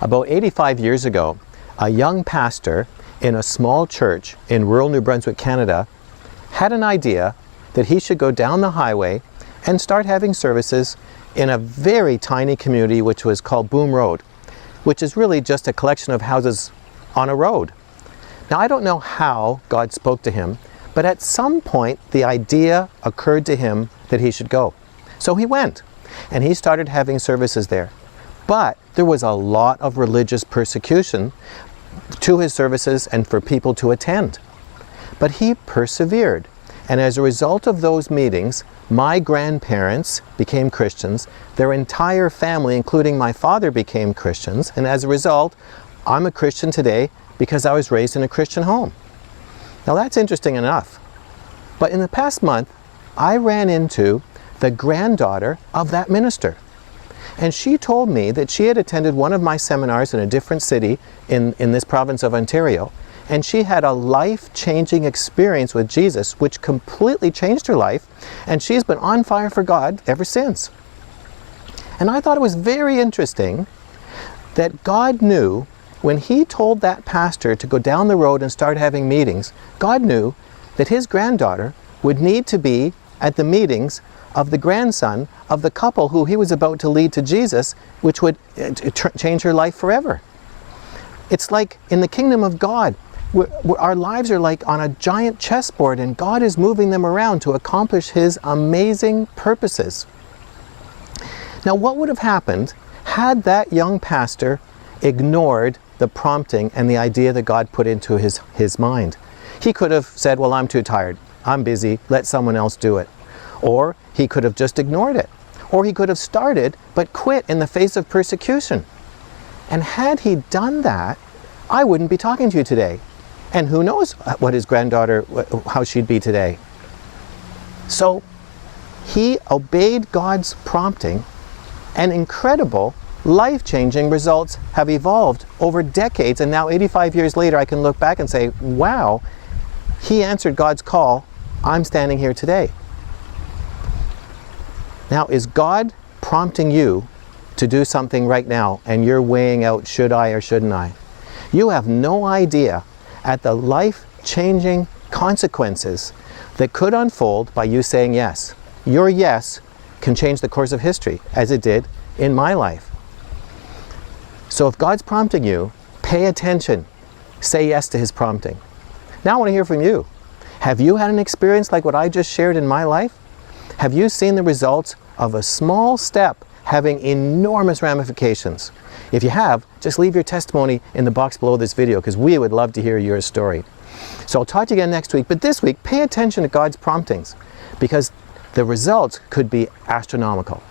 About 85 years ago, a young pastor in a small church in rural New Brunswick, Canada, had an idea that he should go down the highway and start having services in a very tiny community which was called Boom Road, which is really just a collection of houses on a road. Now, I don't know how God spoke to him, but at some point the idea occurred to him that he should go. So he went, and he started having services there. But there was a lot of religious persecution to his services and for people to attend. But he persevered, and as a result of those meetings, my grandparents became Christians, their entire family, including my father, became Christians, and as a result, I'm a Christian today because I was raised in a Christian home. Now that's interesting enough. But in the past month, I ran into the granddaughter of that minister. And she told me that she had attended one of my seminars in a different city in this province of Ontario, and she had a life-changing experience with Jesus which completely changed her life, and she's been on fire for God ever since. And I thought it was very interesting that God knew when he told that pastor to go down the road and start having meetings, God knew that his granddaughter would need to be at the meetings of the grandson of the couple who he was about to lead to Jesus, which would change her life forever. It's like in the kingdom of God, our lives are like on a giant chessboard, and God is moving them around to accomplish his amazing purposes. Now, what would have happened had that young pastor ignored the prompting and the idea that God put into his mind? He could have said, well, I'm too tired, I'm busy, let someone else do it. Or he could have just ignored it. Or he could have started but quit in the face of persecution. And had he done that, I wouldn't be talking to you today. And who knows what his granddaughter, how she'd be today. So he obeyed God's prompting, and incredible, life-changing results have evolved over decades. And now 85 years later, I can look back and say, wow, he answered God's call. I'm standing here today. Now, is God prompting you to do something right now and you're weighing out, should I or shouldn't I? You have no idea at the life-changing consequences that could unfold by you saying yes. Your yes can change the course of history, as it did in my life. So if God's prompting you, pay attention. Say yes to his prompting. Now I want to hear from you. Have you had an experience like what I just shared in my life? Have you seen the results of a small step having enormous ramifications? If you have, just leave your testimony in the box below this video, because we would love to hear your story. So I'll talk to you again next week, but this week, pay attention to God's promptings, because the results could be astronomical.